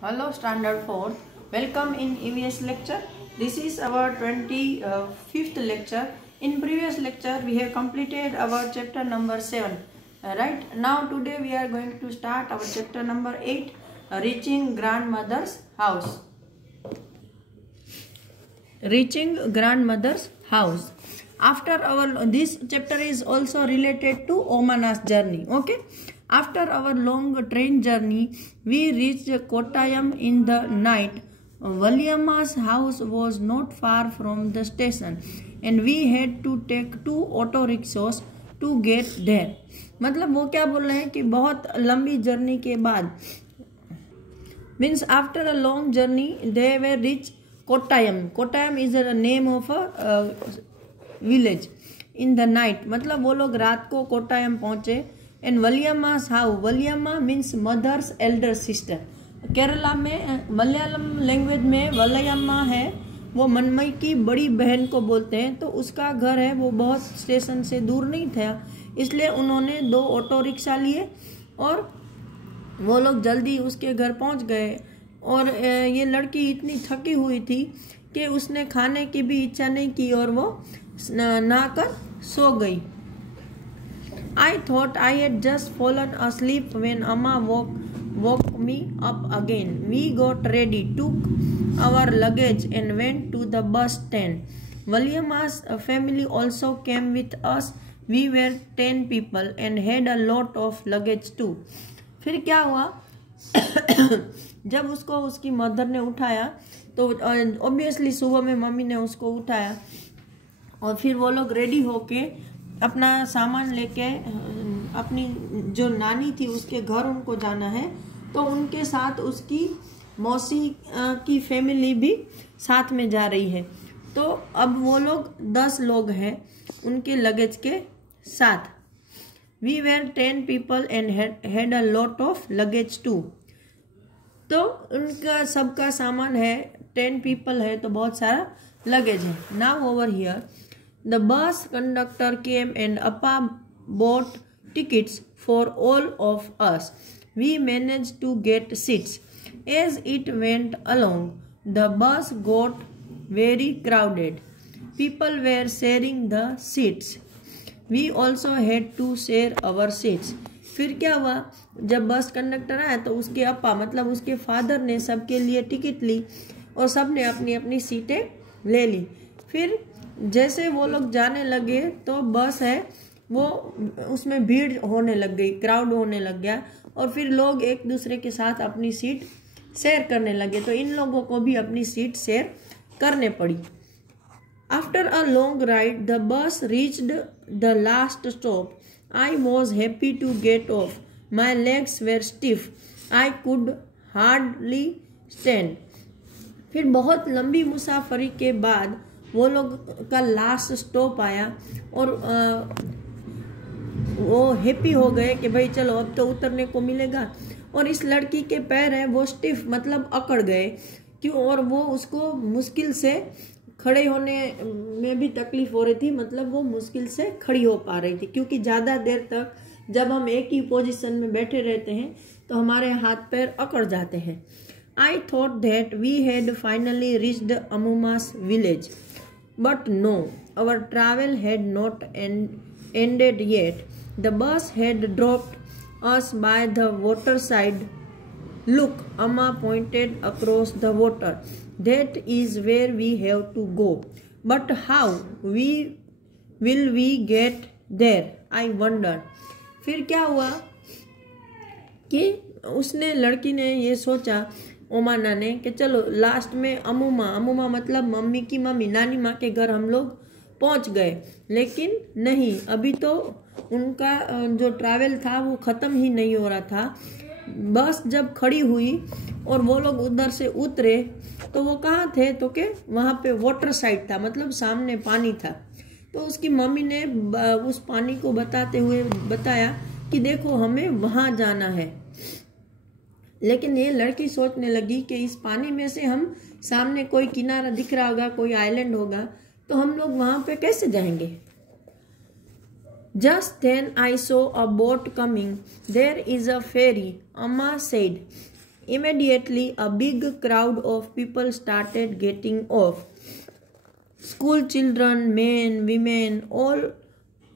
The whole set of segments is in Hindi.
Hello Standard 4th. Welcome in EVS lecture. This is our 25th lecture. In previous lecture we have completed our chapter number 7. Right now today we are going to start our chapter number 8, reaching grandmother's house. Reaching grandmother's house. After this chapter is also related to Omana's journey. Okay. After our long train journey, we reached Kottayam in the night. Valiamma's house was not far from the station and we had to take 2 auto rickshaws to get there. मतलब वो क्या बोल रहे हैं कि बहुत लंबी जर्नी के बाद means after a long journey they were reached Kottayam. Kottayam is a name of a village. In the night मतलब वो लोग रात को कोट्टायम पहुंचे. And Valiyamma's house, valiyamma means mother's elder sister. Kerala में मलयालम लैंग्वेज में वलियम्मा है वो मनमई की बड़ी बहन को बोलते हैं. तो उसका घर है वो बहुत स्टेशन से दूर नहीं था, इसलिए उन्होंने 2 ऑटो रिक्शा लिए और वो लोग जल्दी उसके घर पहुंच गए. और ये लड़की इतनी थकी हुई थी कि उसने खाने की भी इच्छा नहीं की और वो नहाकर सो गई. I thought I had just fallen asleep when Amma woke me up again. We got ready, took our luggage and went to the bus stand. Valiamma's family also came with us. We were 10 people and had a lot of luggage too. फिर क्या हुआ जब उसको उसकी मदर ने उठाया तो ऑब्वियसली सुबह में मम्मी ने उसको उठाया और फिर वो लोग रेडी होके अपना सामान लेके अपनी जो नानी थी उसके घर उनको जाना है, तो उनके साथ उसकी मौसी की फैमिली भी साथ में जा रही है. तो अब वो लोग 10 लोग हैं उनके लगेज के साथ. We were 10 people and had a lot of luggage too. तो उनका सबका सामान है, 10 people है तो बहुत सारा लगेज है. Now over here the bus conductor came and Appa bought tickets for all of us. We managed to get seats. As it went along, the bus got very crowded. People were sharing the seats. We also had to share our seats. फिर क्या हुआ जब बस कंडक्टर आया तो उसके अप्पा मतलब उसके फादर ने सबके लिए टिकट ली और सब ने अपनी अपनी सीटें ले ली. फिर जैसे वो लोग जाने लगे तो बस है वो उसमें भीड़ होने लग गई, क्राउड होने लग गया और फिर लोग एक दूसरे के साथ अपनी सीट शेयर करने लगे. तो इन लोगों को भी अपनी सीट शेयर करने पड़ी. After a long ride the bus reached the last stop. I was happy to get off. My legs were stiff. I could hardly stand. फिर बहुत लंबी मुसाफरी के बाद वो लोग का लास्ट स्टॉप आया और वो हैप्पी हो गए कि भाई चलो अब तो उतरने को मिलेगा. और इस लड़की के पैर हैं वो स्टिफ मतलब अकड़ गए क्यों, और वो उसको मुश्किल से खड़े होने में भी तकलीफ हो रही थी, मतलब वो मुश्किल से खड़ी हो पा रही थी क्योंकि ज़्यादा देर तक जब हम एक ही पोजीशन में बैठे रहते हैं तो हमारे हाथ पैर अकड़ जाते हैं. I thought that we had finally reached Ammumma's village. But no, our travel had not ended yet. The bus had dropped us by the waterside. Look, Amma pointed across the water. That is where we have to go. But how will we get there? I wondered. फिर क्या हुआ कि उसने लड़की ने ये सोचा ओमाना ने कि चलो लास्ट में अम्मुमा मतलब मम्मी की मम्मी नानी माँ के घर हम लोग पहुँच गए. लेकिन नहीं, अभी तो उनका जो ट्रैवल था वो ख़त्म ही नहीं हो रहा था. बस जब खड़ी हुई और वो लोग उधर से उतरे तो वो कहाँ थे तो के वहाँ पे वाटर साइड था, मतलब सामने पानी था. तो उसकी मम्मी ने उस पानी को बताते हुए बताया कि देखो हमें वहाँ जाना है. लेकिन ये लड़की सोचने लगी कि इस पानी में से हम सामने कोई किनारा दिख रहा होगा, कोई आइलैंड होगा, तो हम लोग वहां पे कैसे जाएंगे. Just then I saw a boat coming. There is a ferry, Amma said. Immediately, a big crowd of people started getting off. School children, men, women, all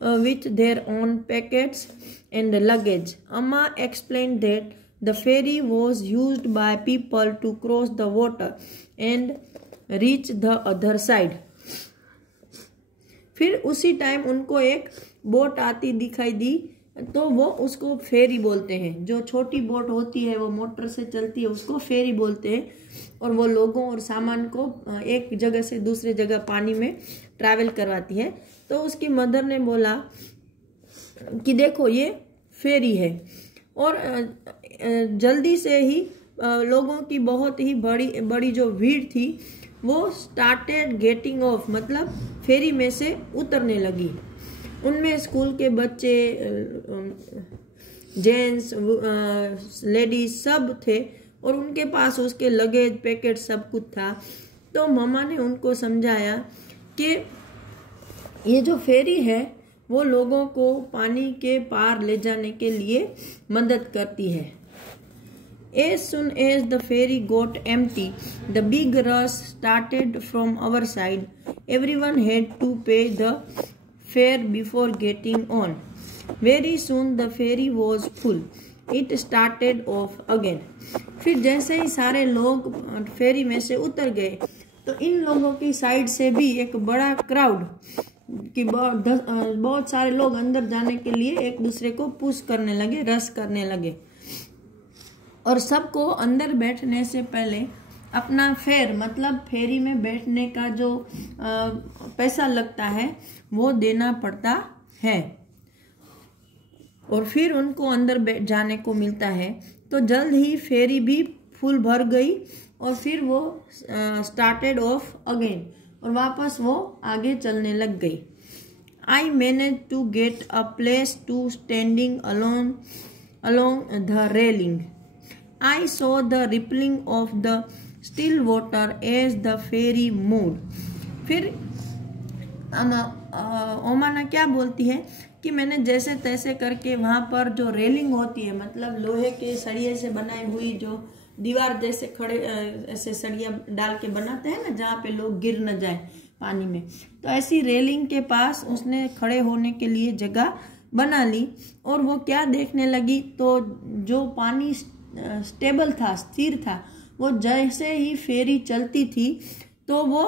with their own packets and luggage. Amma explained that the ferry was used by people to cross the water and reach the other side. फिर उसी टाइम उनको एक बोट आती दिखाई दी, तो वो उसको फेरी बोलते हैं। जो छोटी बोट होती है वो मोटर से चलती है, उसको फेरी बोलते हैं। और वो लोगों और सामान को एक जगह से दूसरी जगह पानी में ट्रैवल करवाती है। तो उसकी मदर ने बोला कि देखो ये फेरी है। और जल्दी से ही लोगों की बहुत ही बड़ी जो भीड़ थी वो स्टार्टेड गेटिंग ऑफ, मतलब फेरी में से उतरने लगी। उनमें स्कूल के बच्चे, जेंट्स, लेडीज सब थे और उनके पास उसके लगेज, पैकेट सब कुछ था। तो मम्मा ने उनको समझाया कि ये जो फेरी है वो लोगों को पानी के पार ले जाने के लिए मदद करती है। As soon as the ferry got empty, the big rush started from our side. Everyone had to pay the fare before getting on. Very soon the ferry was full. It started off again. फिर जैसे ही सारे लोग फेरी में से उतर गए तो इन लोगों की साइड से भी एक बड़ा क्राउड कि बहुत सारे लोग अंदर जाने के लिए एक दूसरे को पुश करने लगे, रश करने लगे। और सबको अंदर बैठने से पहले अपना फेयर, मतलब फेरी में बैठने का जो पैसा लगता है वो देना पड़ता है और फिर उनको अंदर जाने को मिलता है। तो जल्द ही फेरी भी फुल भर गई और फिर वो स्टार्टेड ऑफ अगेन, और वापस वो आगे चलने लग गई। I manage to get a place to standing along the railing. I saw the rippling of the still water as the ferry moved. फिर ओमाना क्या बोलती है कि मैंने जैसे तैसे करके वहाँ पर जो रेलिंग होती है, मतलब लोहे के सरिये से बनाई हुई जो दीवार जैसे खड़े ऐसे सरिया डाल के बनाते हैं ना, जहाँ पे लोग गिर न जाए पानी में, तो ऐसी रेलिंग के पास उसने खड़े होने के लिए जगह बना ली। और वो क्या देखने लगी, तो जो पानी स्टेबल था, स्थिर था, वो जैसे ही फेरी चलती थी तो वो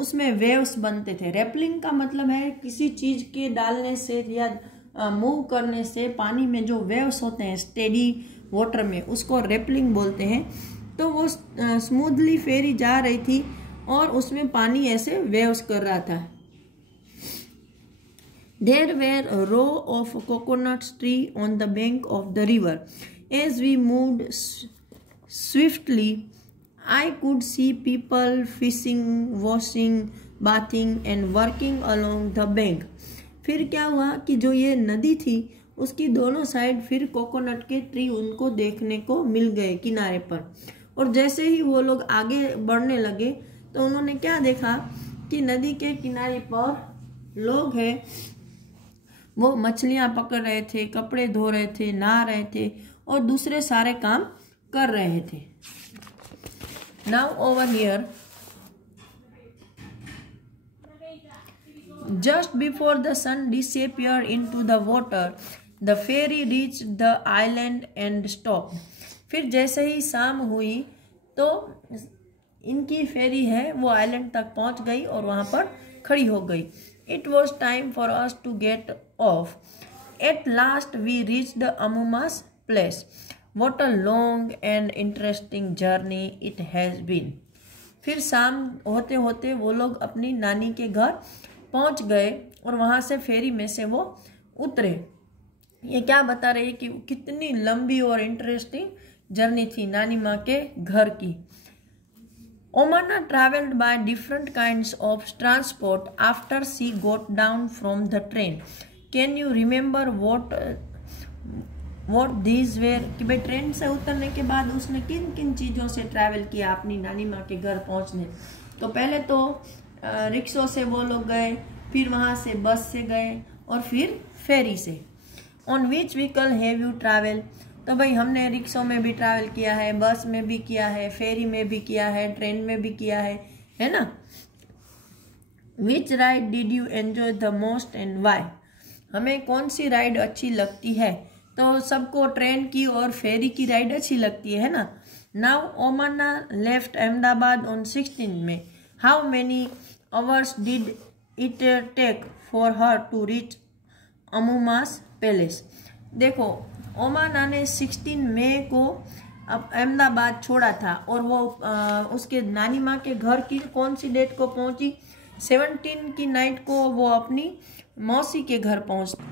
उसमें वेव्स बनते थे। रेपलिंग का मतलब है किसी चीज के डालने से या मूव करने से पानी में जो वेव्स होते हैं स्टेडी वाटर में, उसको रेपलिंग बोलते हैं। तो वो स्मूथली फेरी जा रही थी और उसमें पानी ऐसे वेव्स कर रहा था। There were a row of coconut trees on the bank of the river. As we moved swiftly, I could see people fishing, washing, bathing and working along the bank. फिर क्या हुआ कि जो ये नदी थी उसकी दोनों साइड फिर कोकोनट के ट्री उनको देखने को मिल गए किनारे पर। और जैसे ही वो लोग आगे बढ़ने लगे तो उन्होंने क्या देखा कि नदी के किनारे पर लोग हैं, वो मछलियां पकड़ रहे थे, कपड़े धो रहे थे, नहा रहे थे और दूसरे सारे काम कर रहे थे। Now over here, just before the sun disappeared into the water, the ferry reached the island and stopped. फिर जैसे ही शाम हुई तो इनकी फेरी है वो आइलैंड तक पहुंच गई और वहां पर खड़ी हो गई। It was time for us to get off. At last we reached Amuma's place. What a long and interesting journey it has been. फिर शाम होते होते वो लोग अपनी नानी के घर पहुंच गए और वहां से फेरी में से वो उतरे। ये क्या बता रही है कि कितनी लंबी और इंटरेस्टिंग जर्नी थी नानी माँ के घर की। Omana traveled by different kinds of transport after she got down from the train. Can you remember what these were? कि भाई ट्रेन से उतरने के बाद उसने किन किन चीज़ों से ट्रैवल किया अपनी नानी माँ के घर पहुँचने। तो पहले तो रिक्शों से वो लोग गए, फिर वहाँ से बस से गए और फिर फेरी से। On which vehicle have you traveled? तो भाई हमने रिक्शों में भी ट्रैवल किया है, बस में भी किया है, फेरी में भी किया है, ट्रेन में भी किया है ना। Which ride did you enjoy the most and why? हमें कौन सी राइड अच्छी लगती है? तो सबको ट्रेन की और फेरी की राइड अच्छी लगती है ना। Now Omana left Ahmedabad on 16 में। How many hours did it take for her to reach Ammumma's palace? देखो, ओमाना ने 16 मई को अब अहमदाबाद छोड़ा था और वो उसके नानी माँ के घर की कौन सी डेट को पहुंची? 17 की नाइट को वो अपनी मौसी के घर पहुंचती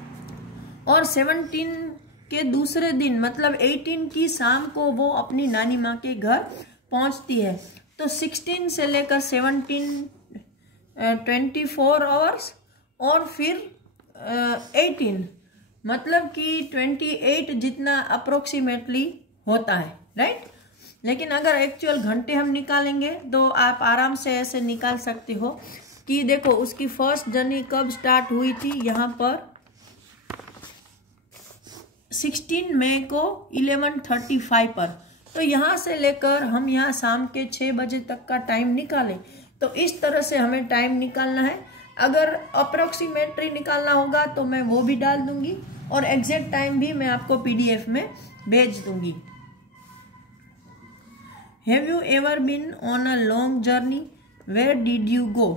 और 17 के दूसरे दिन मतलब 18 की शाम को वो अपनी नानी माँ के घर पहुंचती है। तो 16 से लेकर 17 24 आवर्स और फिर 18 मतलब कि 28 जितना अप्रोक्सीमेटली होता है, राइट। लेकिन अगर एक्चुअल घंटे हम निकालेंगे तो आप आराम से ऐसे निकाल सकते हो कि देखो उसकी फर्स्ट जर्नी कब स्टार्ट हुई थी, यहाँ पर 16 मई को 11:35 पर। तो यहाँ से लेकर हम यहाँ शाम के 6 बजे तक का टाइम निकालें तो इस तरह से हमें टाइम निकालना है। अगर अप्रोक्सीमेटली निकालना होगा तो मैं वो भी डाल दूंगी और एग्जैक्ट टाइम भी मैं आपको PDF में भेज दूंगी। Have you ever been on a long journey? Where did you go?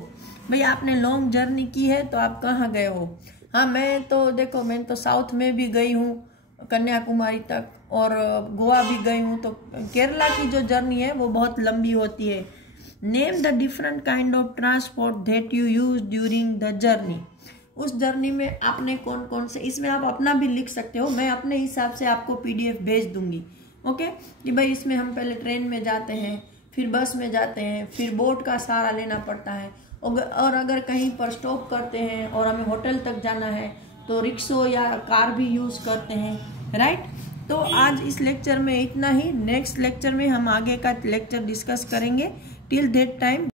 भाई आपने लॉन्ग जर्नी की है तो आप कहाँ गए हो? हाँ, मैं तो देखो मैं तो साउथ में भी गई हूँ, कन्याकुमारी तक, और गोवा भी गई हूँ। तो केरला की जो जर्नी है वो बहुत लंबी होती है। Name the different kind of transport that you use during the journey. उस जर्नी में आपने कौन कौन से, इसमें आप अपना भी लिख सकते हो, मैं अपने हिसाब से आपको PDF भेज दूंगी। ओके, कि भाई इसमें हम पहले ट्रेन में जाते हैं, फिर बस में जाते हैं, फिर बोट का सहारा लेना पड़ता है, और अगर कहीं पर स्टॉप करते हैं और हमें होटल तक जाना है तो रिक्शो या कार भी यूज़ करते हैं, राइट। तो आज इस लेक्चर में इतना ही। नेक्स्ट लेक्चर में हम आगे का लेक्चर डिस्कस करेंगे। Till that time